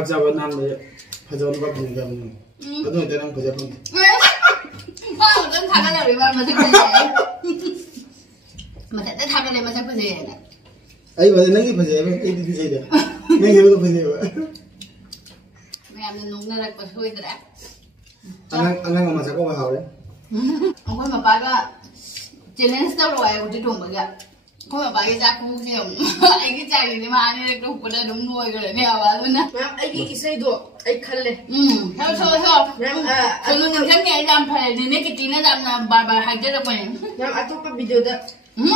ꯆꯥꯛ ꯆꯥꯕ ꯅꯥꯟꯕ ꯐꯖꯕ ꯅꯨꯄꯥ ꯐꯪꯗꯕꯅꯤ ꯑꯗꯨ ꯑꯣꯏꯇꯥ ꯅꯪ ꯐꯖ ꯐꯪꯗꯦ ꯃꯥꯗꯪ ꯊꯥꯒꯠꯂꯔꯤꯕ ꯃꯁꯛ ꯐꯖꯩ ꯃꯊꯛꯇ ꯊꯥꯒꯠꯂꯦ ꯃꯁꯛ ꯐꯖꯩꯌꯦꯅ ꯑꯩ ꯐꯖꯩ ꯅꯪꯒꯤ ꯐꯖꯩꯕ ꯑꯩꯗꯤ ꯐꯖꯩꯗ ꯅꯪ ꯍꯦꯔꯣꯗꯣ ꯐꯖꯩꯕ ꯃꯌꯥꯝꯅ ꯅꯣꯛꯅꯔꯛꯄ ꯁꯣꯏꯗ꯭ꯔꯦ ꯑꯉꯥꯡ ꯑꯃ ꯆꯥꯛꯀꯧꯕ ꯍꯥꯎꯔꯦ ꯑꯩꯈꯣꯏ ꯃꯄꯥꯒ ꯆꯦꯂꯦꯟꯖ ꯇꯧꯔꯛꯑꯣ ꯍꯥꯏ ꯎꯇꯤ ꯊꯣꯡꯕꯒ ꯑꯩꯈꯣꯏ ꯃꯄꯥꯒꯤ ꯆꯥꯛ ꯈꯨꯁꯦ ꯑꯩꯒꯤ ꯆꯥꯛꯁꯤꯗꯤ ꯃꯥ ꯑꯅꯤꯔꯛ ꯍꯨꯞꯄꯗ ꯑꯗꯨꯝ ꯂꯣꯏꯈ꯭ꯔꯅꯤ ꯍꯥꯏꯕ ꯑꯗꯨꯅ ꯑꯩꯒꯤ ꯏꯁꯩꯗꯣ ꯑꯩ ꯈꯜꯂꯦ ꯁꯣꯅꯨ ꯅꯤꯡꯁꯪꯉꯦ ꯑꯩ ꯌꯥꯝ ꯐꯔꯦ ꯅꯦꯅꯦ ꯀꯤꯇꯤꯅ ꯌꯥꯝꯅ ꯕꯥꯔ ꯍꯥꯏꯖꯔꯛꯄꯅꯦ ꯃꯦꯝ ꯑꯇꯣꯞꯄ ꯚꯤꯗꯤꯑꯣꯗ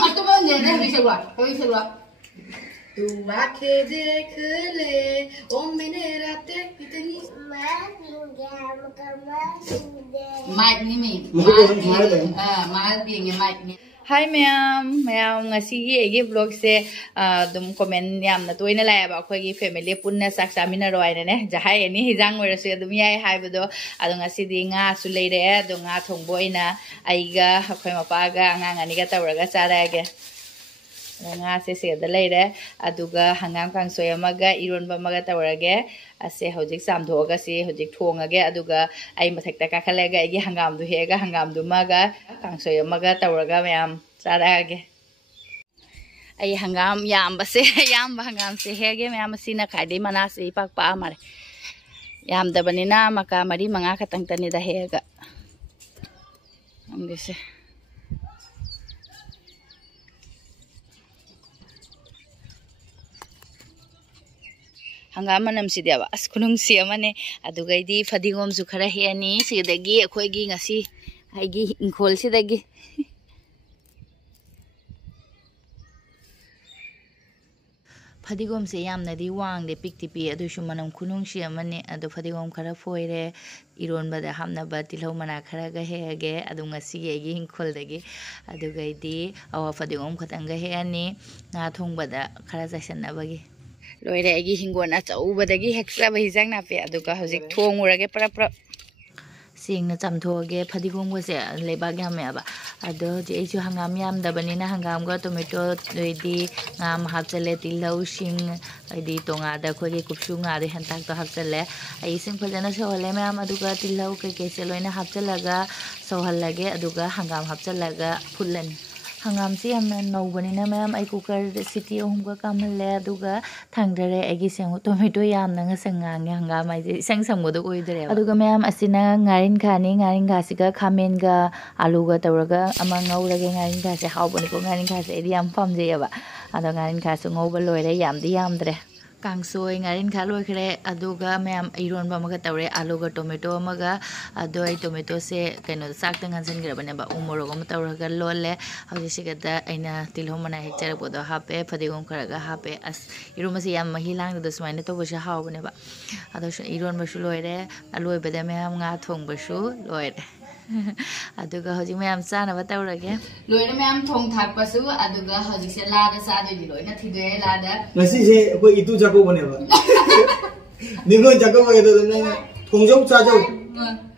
ꯑꯇꯣꯞꯄ ꯅꯦꯅꯦ ꯍꯧꯖꯤꯛ सलवा तू आंखें देख ले ओ मैंने रातें इतनी माइक नहीं में माइक दिएंगे माइक में hi ma'am ngasi egi vlog se dum comment yamna toina laeba akhoi family punna sak samina roina ne jahai ani hijang oirasu dum yai haibado adu ngasi di nga su leire adu nga thongboina aiga akhoi mapa ga angang ani ga tawraga charage nga se da leire aduga hangam kangsoy amaga ironba maga tawrage ase hojik samthoga se hojik thongage aduga ai mathakta ka khalaga agi hangam du hega hangam du maga kangsoy amaga tawraga mayam charage ai hangam yamba se yamba hangam se hege mayam sina khaidi mana se ipak pa mare yam dabanina maka mari manga khatang tani da hega amdise hangam manam sidiaba as kunung siamane adugaidi fadigom su khara heani sidagi akhoigi ngasi aigi ingkhol sidagi fadigom se yamnadi wangde piktipi adu shu manam kunung siamane adu fadigom khara foire ironbada hamnaba tilhau mana khara ga hege adu ngasi aigi ingkhol dagi adugaidi awa fadigom khatanga heani na thongbada khara jaisanabagi loire agi hingona chaubadagi hexaba hijang nape aduga hojik thongurage pra singna chamthoge fadigom gose lebag yameba ado je ju hangam yam dabanina hangam ga tomato doidi ngam hapchale tilau sing aidi tonga da khoge kupsu nga de hantak to hapchale ai sing phajana sohale mam aduga tilau ke ke seloina hapchalaga sohallage aduga hangam hapchalaga phullan hangam si amna nobani ma'am आई cooker सिटी अहुमगा कामले अदुगा थांगदरे एगी सेंगु tomato यामना ngsangang hangam ai sang samgodo oidre अदुगा मैम असिना ngarin khani ngarin khasiga khamenga aluga tawraga ama ngaurage ngarin khase haubani ko ngarin khase edi yam pamjeyaba ado ngarin khasu ngauba loire yamdi yamdre kangsoi ngarin kha loikhre aduga ma'am ironba maga tawre aluga tomato amaga ado ai tomato se kaino sak tang hansan grabane ba umoro gam tawraga lolle hauji sigada aina tilhomana hechere bodo hape fadigom kharaga hape as iromasi yam mahilang do smaina to bosha haubane ba ado iron basu loire aloi bada ma'am nga thong basu loire aduga hojik ma'am chana ba tawrage loire ma'am thong thak basu aduga hojik se lada sa do di loina thidwe lada ngasi se akoi itu chakobane ba ningo chakobage to na thongjau chajau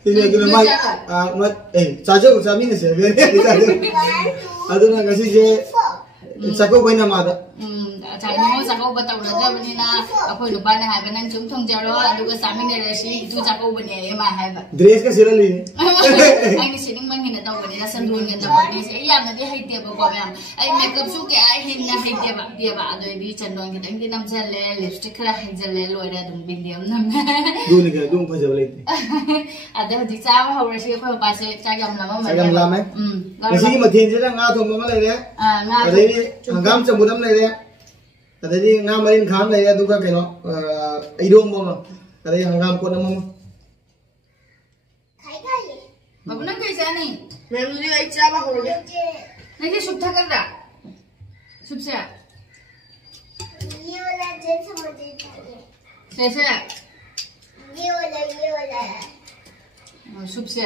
ini aduna ma chajau chamine se be chajau aduna ngasi se chakobane ma da चाइनो जाको बताउरा जबनिना अखोइ लुपाने हाबे none जुम थंजरो अदुगा सामिने रसी इतु जाको बने मा हाबा dress का Shirley आइनि सिनिंग मंगिना तौबनि ना संदुन गन जबनि से यामनदि हाइते बो मैम आई मेकअप सु के आई हिन्ना हाइते बा देबा अदोइदि चंदन के तंगि नमजले लिपस्टिक खरा हाइजले लोइरा दुम बिंदियम नम दुनि के दुम फजब लेते अदे हदि चाव हौरसी अखोइ पासे चागम लामा मा चागम लामा गसी की मथेन से nga thong ma lai re nga adai hangam chambudam lai re adai nga marin kham lai re aduga kaino idom mo adai hangam ko nam mo babuna kai jani ma'am मुझे आई चाबा हो गया नहीं शुभ था कर रहा शुभ से ये वाला जैसे मुझे चाहिए कैसे ये वाला शुभ से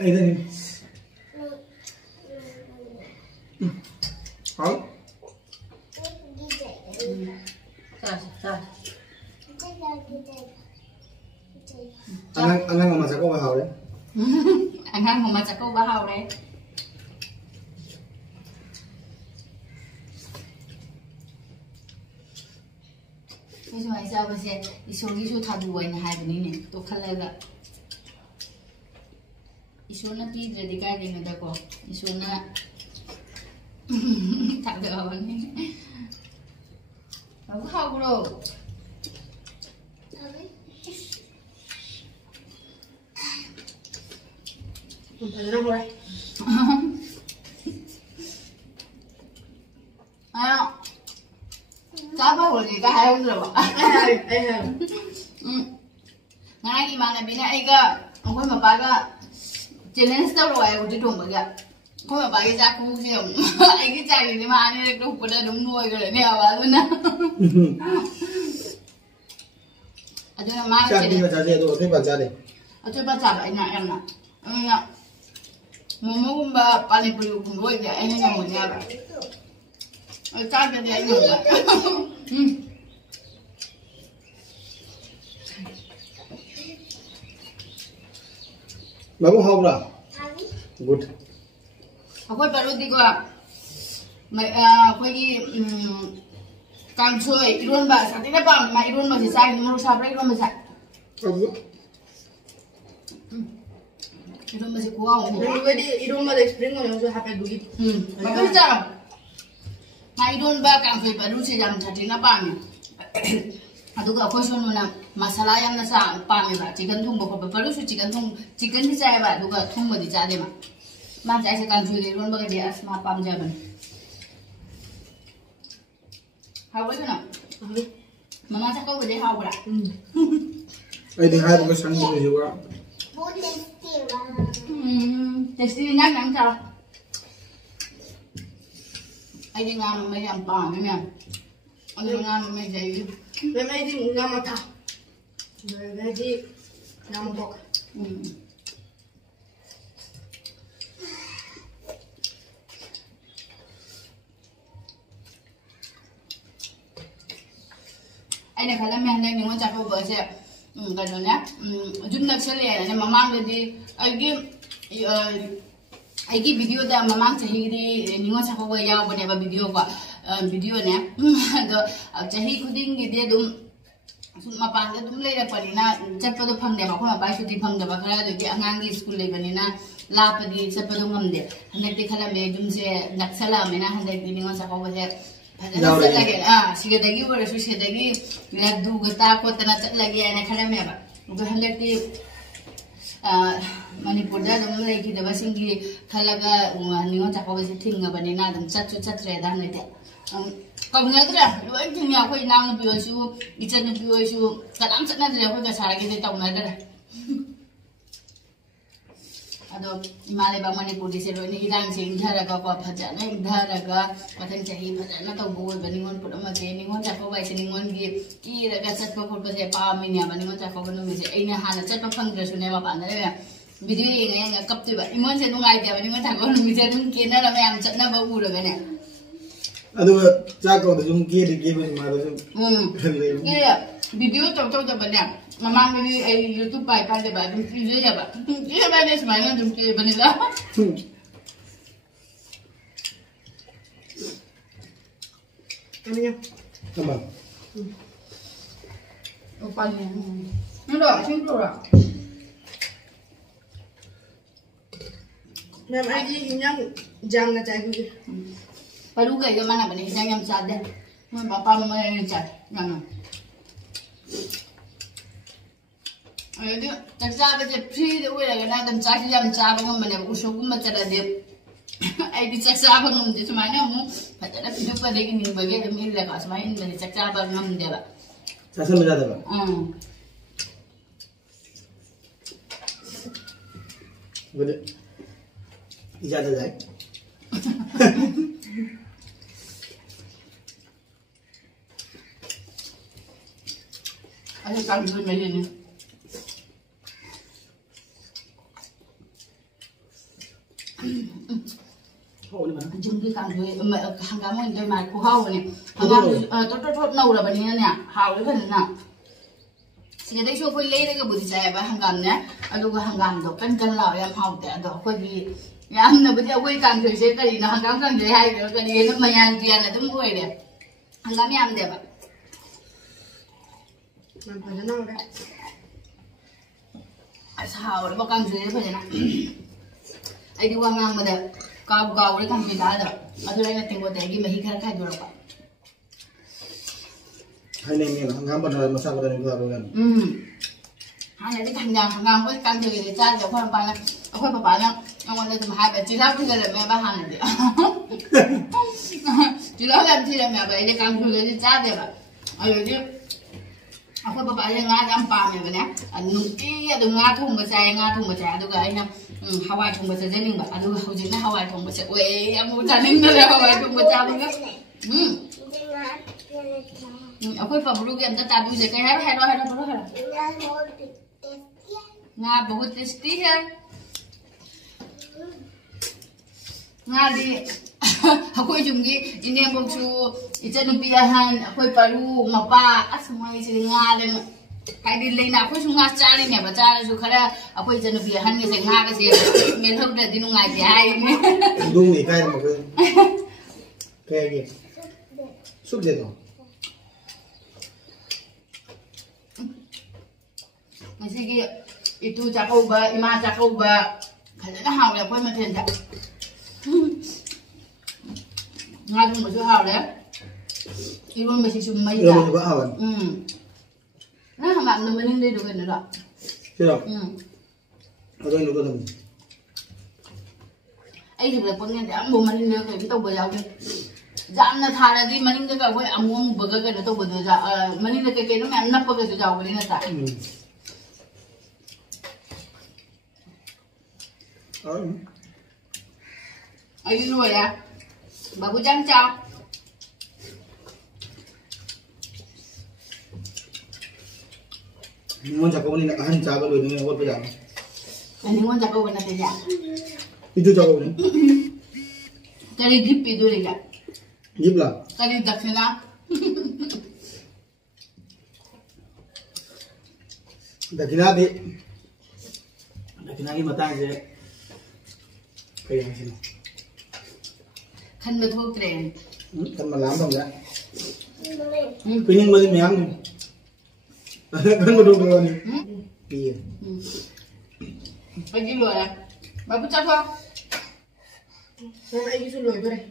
idan ni ha anang mà sẽ có bài hào đấy angang mà sẽ có bài hào đấy This one is obviously isu tabu when having in it to Kalaga. Isuna P. the guiding of the go. Isuna how grow? Sao rồi thì có hai rồi bỏ. Ngay khi mà này bên này cơ, ông có mà bà cơ, chỉ nên sao rồi ông chỉ trồng vậy ạ. Có mà bà cái giá cũng siêu, anh cái giá gì mà anh ấy đúng cái đúng nuôi cái này bà luôn á. Ở chỗ nào mà cha đi mà cha gì tôi thấy bà cha đi. Ở chỗ bà cha anh nhà em nè, anh nè, mua cũng bà đi bự cũng rồi thì anh ấy nhầm một nhà bà. Ở cha cái gì anh nhầm lại. Mà cũng không rồi. Good. Aku baru tiga, aku ini kancoi irun bahasa. Tidak apa, mak irun masih saya, menurut saya irun masih. Irun masih kuat. Irun masih spring orang tu happy dulu. Bagus tak? Mak irun bah kancoi baru sih jam tadi apa ni? Aduh, aku selalu masalah yang nasa apa ni bah? Chicken thung bapak baru sih chicken ni saya bah, aduh thung badi jadi mah. Mas saya kan sudah irun bagai dia asma pam jaman. Hau itu nak? Mama cakap boleh hau berak. Ini hai bagus sangat juga. Testing nak nang cakap. Ini ngam macam pam ni kan? Ini ngam macam jadi. Memang ini ngam mata. Jadi ngam bok. Ini kalau mana ni orang cakap bahasa, kalau ni, jumlah sekali ni mamang jadi, agi video dah mamang cahaya ni orang cakap bahasa apa ni apa video ni, tu cahaya kuding dia tu, mapan tu mulai dah palina, cepat tu pang dia, aku mapai sudah pang dia, kalau tu dia angang di sekolah palina, lap di cepat tu ngam dia, hendak di kalau me jumse nak salam, mana hendak di orang cakap bahasa. Sikadagi orang tu sikadagi ladu gata ko tanah cat lagi anak kena me apa? Udah hendak di Manipur dah dong lagi dah basing di kalaga ni orang cakap bahasa tinggal bani na dong cat reda nanti. Kau ingat tak? Luar itu ni aku inang nabi osu, ikan nabi osu, kadang cat nanti aku kasar kita tahu nada. Aduh, Malay bang Manipur di sini ni hilang sih, indahara kau pajan, indahara kau macam cahaya pajan, nak tahu buat baningon pun amat je, ningon cakap baik ningon kira kat kau pun pasal paham ini apa ningon cakap pun macam ini hal cat pun fungsi sunai apa anda ni, video ini yang kap tu, ningon saya tungai dia, ningon cakap macam kena ramai am cat nak bawa udah kan? Aduh, cakap tu cuma kiri mana tu. Iya, video tahu banyak. Mama ni YouTube pai pada baru video je apa? Dia mana semuanya tu kita benda. Kami Apa? Apa ni? Mudah, simpel lah. Memang lagi yang jam nak cari. Baru ke mana benda yang sadar. Bapa mama yang cari, mana? Jadi, cakap macam free tu, orang kena dan cakap jam cakap mana usuk macam ada dia. Ai cakap apa ngam dia semuanya mu, macam ada hidup pada ini bagi demi lepas main dari cakap apa ngam dia. Asal mana tu? Boleh. Ijazah dah. Ada kan tu macam ni. Jumlah kan tu, hanggamu ini macam aku hau ni, hanggamu tot nau lah bani ni, hau ni kan nak. Sekarang tu aku lelaki ke budi saya bah hanggam ni, aduh hanggam tu kan lau yang hau tu, aduh aku di yang nak budi aku kan tu saya tadi nak hanggam kan dia hai tu kan dia tu mayan dia nak tu muai dia, hanggam yang dia bah. Sao đấy, bao căng dưới phải thế nào? Anh đi qua ngang mà đẹp, cao cao đấy căng dưới đá được. Mà tôi đây là tình của cái mà hít khai được rồi. Hai này mình hàng năm bắt masak pada negara kan. Hai này cái thằng ngang với căng dưới cái cha cho con bạn, con bà nó, ông ấy tụi hai bà chỉ làm thì là mẹ ba hàng này. Chỉ làm thì là mẹ bà ấy căng dưới cái cha đấy bà. Rồi chứ. Aku bapak aja nggak gampang ya benar. Nanti ada ngatung baca aduh kayaknya Hawaii thong baca jadi nggak. Aduh hujurnya Hawaii thong baca. Weh, yang mau janin tuh ya Hawaii thong baca nggak? Aku pabulu kan tak tahu je kayak hero. Nggak बहुत tasty है. Nggak di aku jumgi ini yang bungsu itu nupiahan aku paru mapa semua isi ngaden kayak di lain aku semua cari nih baca su karena aku itu nupiahan nih sengaja sih melhor udah di nungai dia ini Dung ni kayak macam kayak gitu. Sup dia tu. masih itu cakoba ima cakoba kayaknya hao ya aku macam tak ngadung masih hao deh iwan masih cuma Iya juga awan. Nah nggak nemenin dia juga nih dok Siapa? Ada yang juga tu. Ai thì là con nghe đã mua mình được cái tàu bờ giàu đi dặn là thà là đi mình cái cái ăn bờ cái tàu bờ giàu mình cái nó mẹ nắp cái giàu cái này tại ai đi nuôi à bà bố chăm chào Mau cakap ni nak han cakap dulu dengan apa pejam. anh muốn chào cô bên này dạ Itu cakap ni. cái đi dip itu deh ya Gip lah. cái đi đặc sena Dah kena ni mata je. Kayak macam ni. khăn mà thuốc tren Kan malam dong ya. Kuning balik meang ni. Kan berdua ni. Iya. pergi lu ya bà bố chăm không Saya lagi suruh itu deh.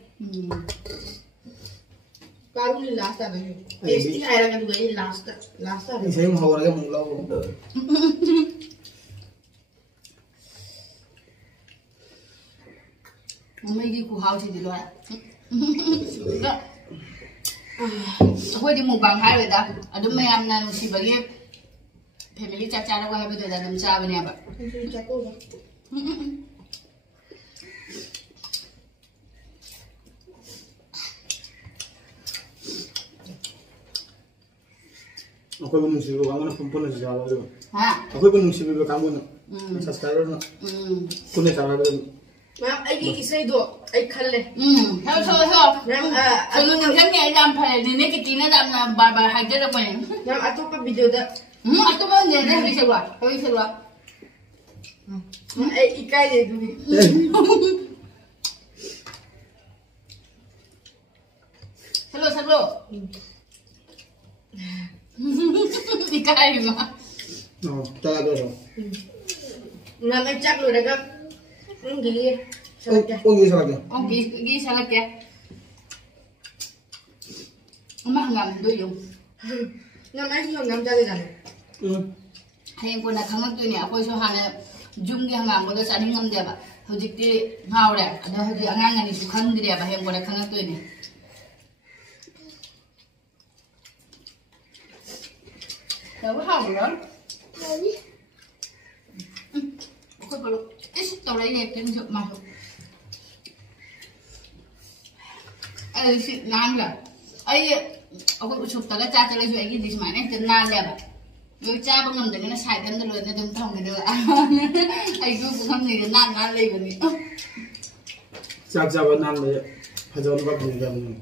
Baru ni last ada ni. Tasty air kan juga ini last ada. Ini saya mau orang yang mau mấy cái củ hào thì rồi đó aku di mukbang hai rồi đó ada mayam na si bagi family caca ada wahai betul dalam sahabat ni apa Suruh cakap lah. Aku pun mesti kamu nak perempuan nak jalan tu. ha Aku pun mesti kamu nak subscriber nak. Kau ni cara tu. Ma'am, ay isa itu ay kalle. theo Ma'am, kalau nggak ni ada apa ni kita ni ada bar hajar apa ni ma'am ato pa video dah. aku mau ni dah bisa gua Ay ikai dia tu. Hello ikai mah No, cara tu. Ma'am ay cak lu dah kan. Gili. Oh, ini salah dia. oh gigi salah ya mah nggak dulu Ma'am ay suruh ngam jadi dah. hay ko na khangak tu ni ako so hana jum ge hanga mo da sani ngam de ba hojik ti haure ada hoji angang ni su khang de ba hay ko na khangak tu ni tahu haure ron ko ko is to lai ne tin su ma su ai si nang la ai ako usuk ta ga cha cha lai su ai gi dis ma ne tin na le ba Người cha bằng ngầm để nó xài thêm cho lượt nó đừng thông cái được ai cứ cũng không gì để nan lên vậy Siap nan dia. Hajar ni bapak ni jam ni.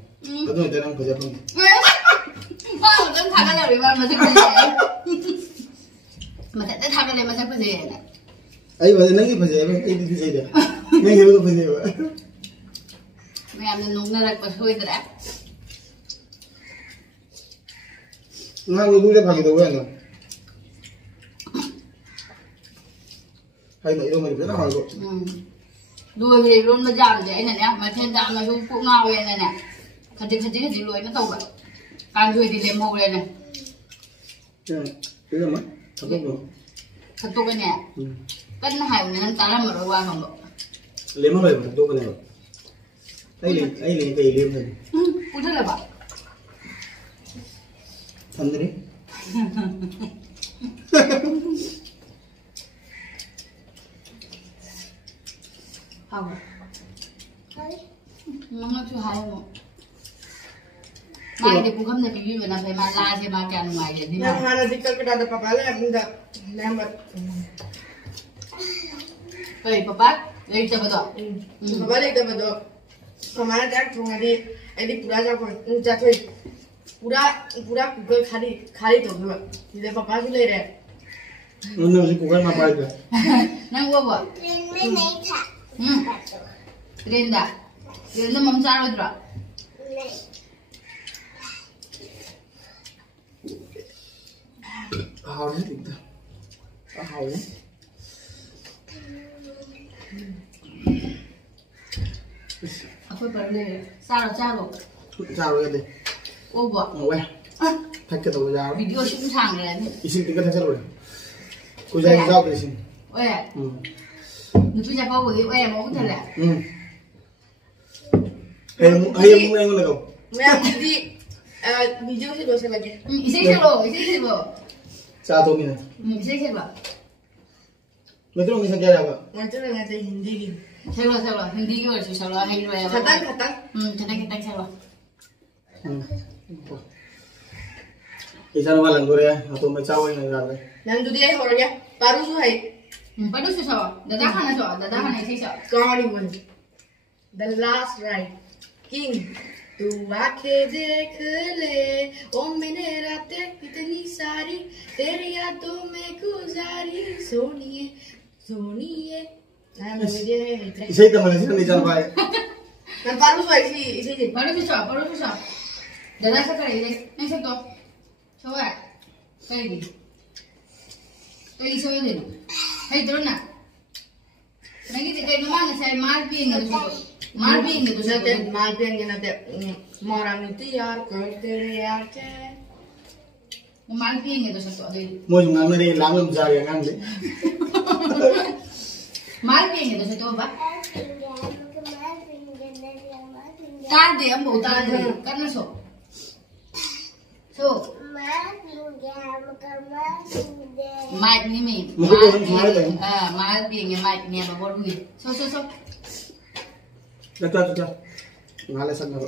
Aduh, dia nak kerja pun. oh đừng thằng cái nào để mà thích cái gì mà thật thằng cái này mà thích cái gì này Ayo, nanti kerja apa? Ini kerja dia. Nanti aku kerja apa? mẹ mình nung nó là có hơi rồi đã Nggak, lu dia pakai tu kan? hay là yêu mình rất là hỏi rồi đuôi thì luôn nó giảm vậy này nè mà thêm giảm mà luôn phụ ngao vậy này nè khẩn trương lưỡi nó tông vậy càng đuôi thì lên màu đây này thế là mất thật tốt rồi thật tốt cái nè cân hải này nó tám mà đôi qua không độ liếm nó về thật tốt cái này ấy liền kỳ liếm này cũng rất là bảo thân đấy không nó chưa hay không mai thì cũng không thể bị vì là phải mà la thì mà càng ngoài vậy đi mà Mana dikal kita ada papa lah, enggak lambat. vậy papa đây cho betul Papa lagi dapat do. Kemarin tak cuma di pura jauh, jatuh. Pura kukel khali tu dulu. Jadi papa tu le deh. nó gì cũng cái mà bài kìa nang gua buat Lên bên này thả. Linda Linda mắm sao rồi Này. hào đấy thì ta hào đấy aku baru sao rồi đây ô buat ngồi thay cái đầu dao video shoot thẳng này isin tinggal thay rồi cô dạy dao cái isin ôi nó chưa có buổi ôi em muốn thật là em muốn là đâu Mẹ di video sih dosa lagi. isi lo cha tôi mình isi lo mấy cái mình sẽ nghe được Nanti orang ngata Hindi. sao lo hindi cái gì sao lo hay rồi Kata. kadang sao lo isa naman lang ko rin atau may cawa yung nagagay Nanti dia orangnya baru suai. baru susah dadakan isi so Kau ni pun. The last ride. King. तू आंखें देख ले ओ मैंने रातें इतनी सारी तेरी यादों में गुजारी सोनिए nah dia isa ito man sila ni Chan Pai dan baru sih baru susah dadah sekali ini satu coba kayak gini kayak iso ini hey turun nak lagi kayak mana saya marping gitu nanti maafin ya nanti orang itu yar kerja yar marping gitu satu ada mo yung nga rin lang ng jari ang angli marping gitu satu apa Má tadi ambo tadi karena so mic ni mi marping mic ni apa baru ni so Caca ngalasan na ko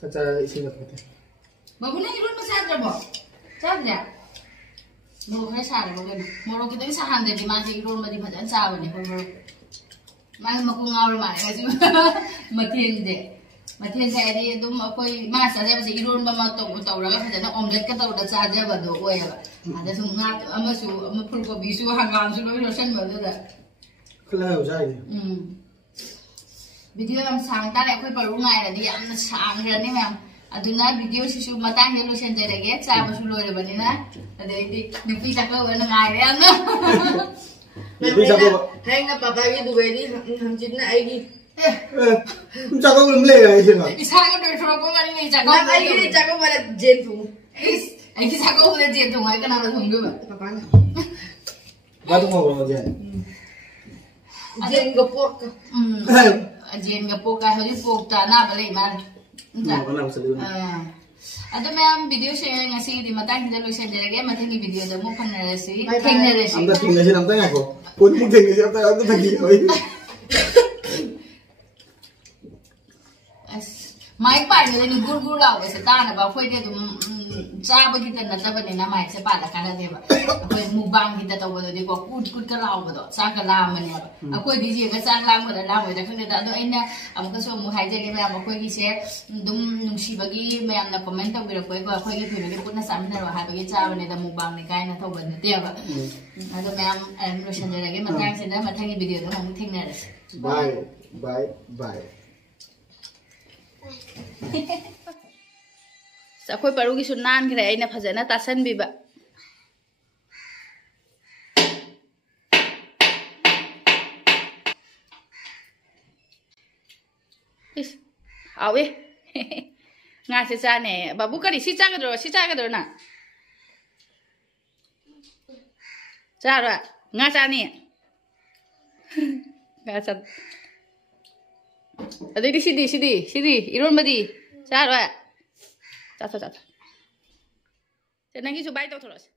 caca isingat ko bagus nih irun masih ada boh saja mau kayak sari bagus mau kita bisa handle di masih irun masih macam sawo nih baru mang mau ngawur mana kasih matiin saya di itu mau koi masa aja masih irun bawa tau raga macam omelet kita udah saja bado kue ya ada sungat ama pulko bisu hangam sulo irosan bado dah kalau jai video yang sang tadi aku baru ngai tadi yang sang ni memang aduna video susu matang yang lu sendiri lagi saya masuk luar bani na ada ini nipi cakap orang ngai ya na Hai nggak papa gitu ini hamcitnya aigi caca ko belum leh isin nga bisa kan dari surat kau mari ni cakap nah aigi cakap pada jentung ini cakap boleh dia tu ngai kenapa tunggu papanya bato mo ko diyan jen gepok jen gapok kah hari pok tanah balik mar entah ano sa liwan ada memang video share ngasih di matang kita lu sendiri lagi matang di video demo penerasi amda tinggal amda nga ko pun mo tinggal amda tagi oi mai pai ni gur lau ke setana ba khoi dia tu cha ba kita na ta ba ni na mai se pa la kana de ba khoi mukbang kita tahu ba de ko kut ka lau ba do sa ka la ma ne ba khoi di ji ka sa la ma da la ba da khang da do aina am ka so mu hai je ni ba ma khoi gi se dum nung si ba gi ma am na comment ta bi ra khoi ko khoi gi phi ni put na sam na ba ha ba gi cha ba ni da mukbang ni kai na tahu ba ni te ba ada memang lo sendiri lagi matang se na matang ni video da mu thing na bye Aku baru ki sunan kira aina fazana tasan biba Is, awe. Nga si chane, babu kari si chagadro na. Chara, nga chane. Nga chan. Adi sidi, iron badi. Chara. Cha. Nangi su bai to thoros.